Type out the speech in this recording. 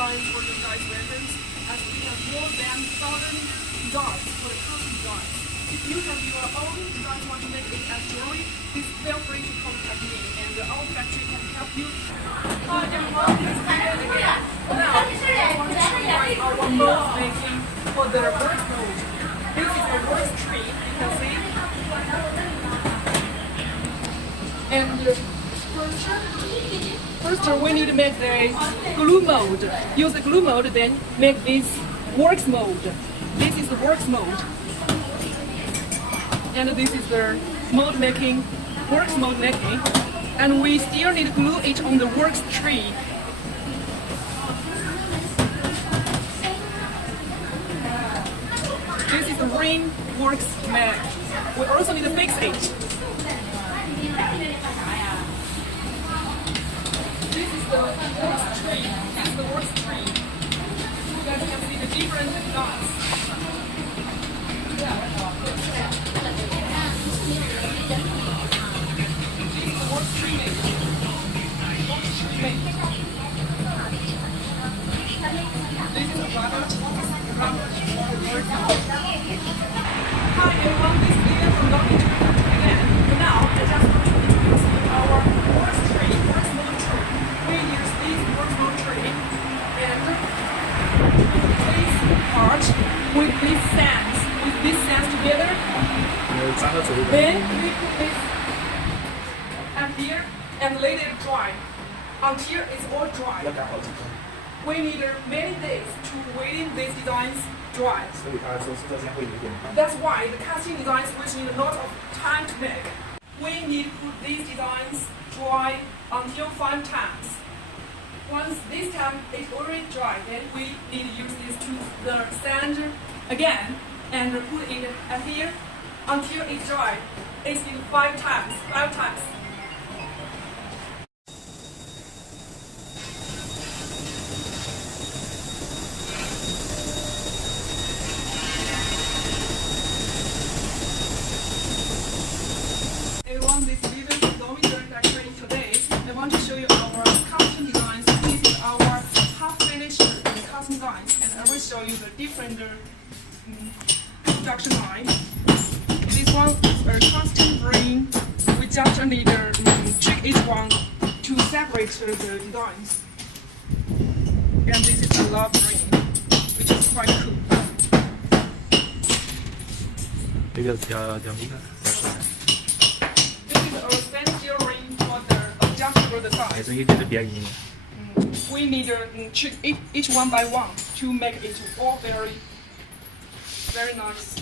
designs for your guys' reference, as we have more than 1,000 designs for the custom designs. If you have your own designs want to make it as jewelry, please feel free to contact me, and our factory can help you. Hi everyone, this is Megan again. Now, I want to show you our mold making for the work mold. This is a work tree, you can see. And first we need to make the glue mold. Use the glue mold, then make this works mold. This is the works mold. And this is the mold making, works mold making. And we still need to glue it on the works tree. This is the ring works mag. We also need to fix it. This is the works tree. This is the works tree. You guys can see the different dots. This is the works tree making. This is a rubber. Hi everyone, this is Leah from Doctor again. For now, I just want to introduce you our works tree, works mold tree. We use this works mold tree and this part with these sands together. Then we put this up here and let it dry until it's all dry. We need many days to waiting these designs dry. That's why the casting designs which need a lot of time to make. We need to put these designs dry until 5 times. Once this time it's already dry, then we need to use this to the sand again and put it up here until it's dry. It's in 5 times. Everyone, this video is going during that training today. I want to show you our custom designs. This is our half finished custom designs, and I will show you the different production line. This one is a custom ring. We just need to check each one to separate the designs. And this is the love ring, which is quite cool. Our stainless ring for the adjustable size. We need to check each one by one to make it all very nice.